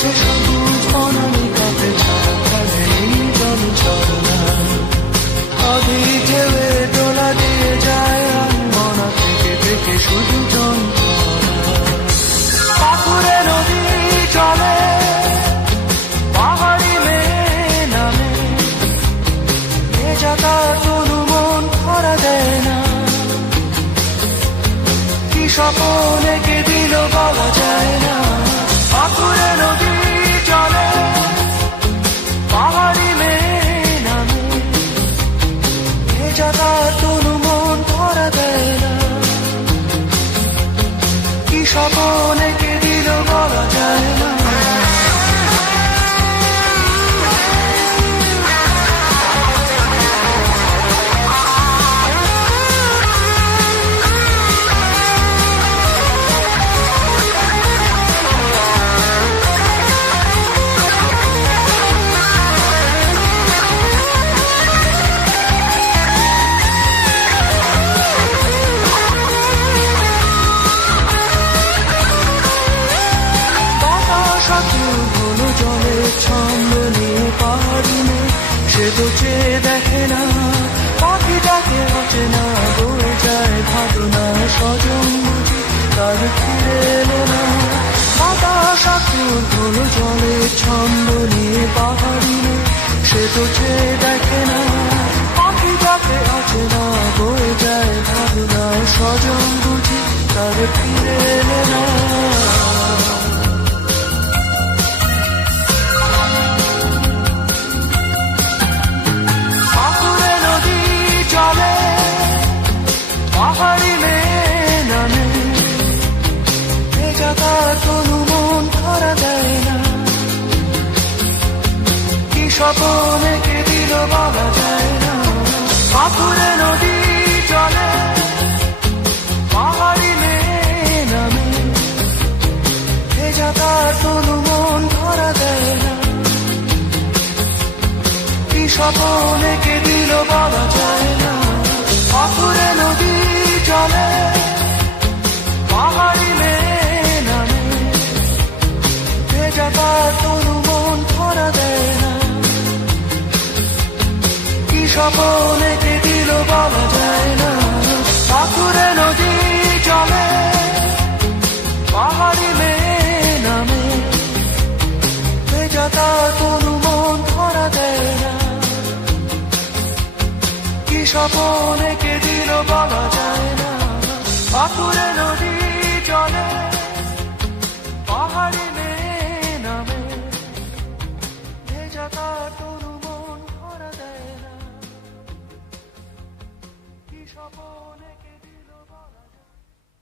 মাঝে সবুজ অনামিকাতে ছায়া ফেলে এই জল ঝরনা। অধীর ঢেউয়ে দোলা দিয়ে যায় আনমনা থেকে থেকে শুধু যন্ত্রণা। পাথুরে নদী চলে, পাহাড়ি মেয়ে নামে, ভেজা তার তনু মন ধরা দেয় না। কি স্বপ্ন এঁকে দিল বলা যায় না। পাথুরে নদী চলে, পাহাড়ি মেয়ে নামে, ভেজা তার তনু মন ধরা দেয় না। কি স্বপ্ন এঁকে দিল বলা যায় না। ছন্দ নিয়ে পাহাড়ি মেয়ে, সে তো চেয়ে দেখে না পাখিটাকে অচেনা। বয়ে যায় ভাবনা স্বজন বুঝি তার ফিরে এলো না। বাতাস আকুল হলো জলে ছন্দ নিয়ে পাহাড়ি মেয়ে, সে তো চেয়ে দেখে না পাখিটাকে অচেনা। বয়ে যায় ভাবনা স্বজন বুঝি তার ফিরে এলো না। পাহাড়ি মেয়ে নামে, ভেজা তার তনু মন ধরা দেয় না। কি স্বপ্ন এঁকে দিল বলা যায় না। পাথুরে নদী চলে, পাহাড়ি মেয়ে নামে, ভেজা তার তনু মন ধরা দেয় না। কি স্বপ্ন এঁকে দিল বলা যায় না। পাথুরে নদী চলে, পাহাড়ি মেয়ে নামে, ভেজা তার তনু মন ধরা দেয় না। কি স্বপ্ন এঁকে দিল বলা যায় না। পাথুরে নদী চলে, পাহাড়ি মেয়ে নামে, ভেজা তার তনু মন ধরা দেয় না। কি স্বপ্ন এঁকে দিল বলা যায় না। পাথুরে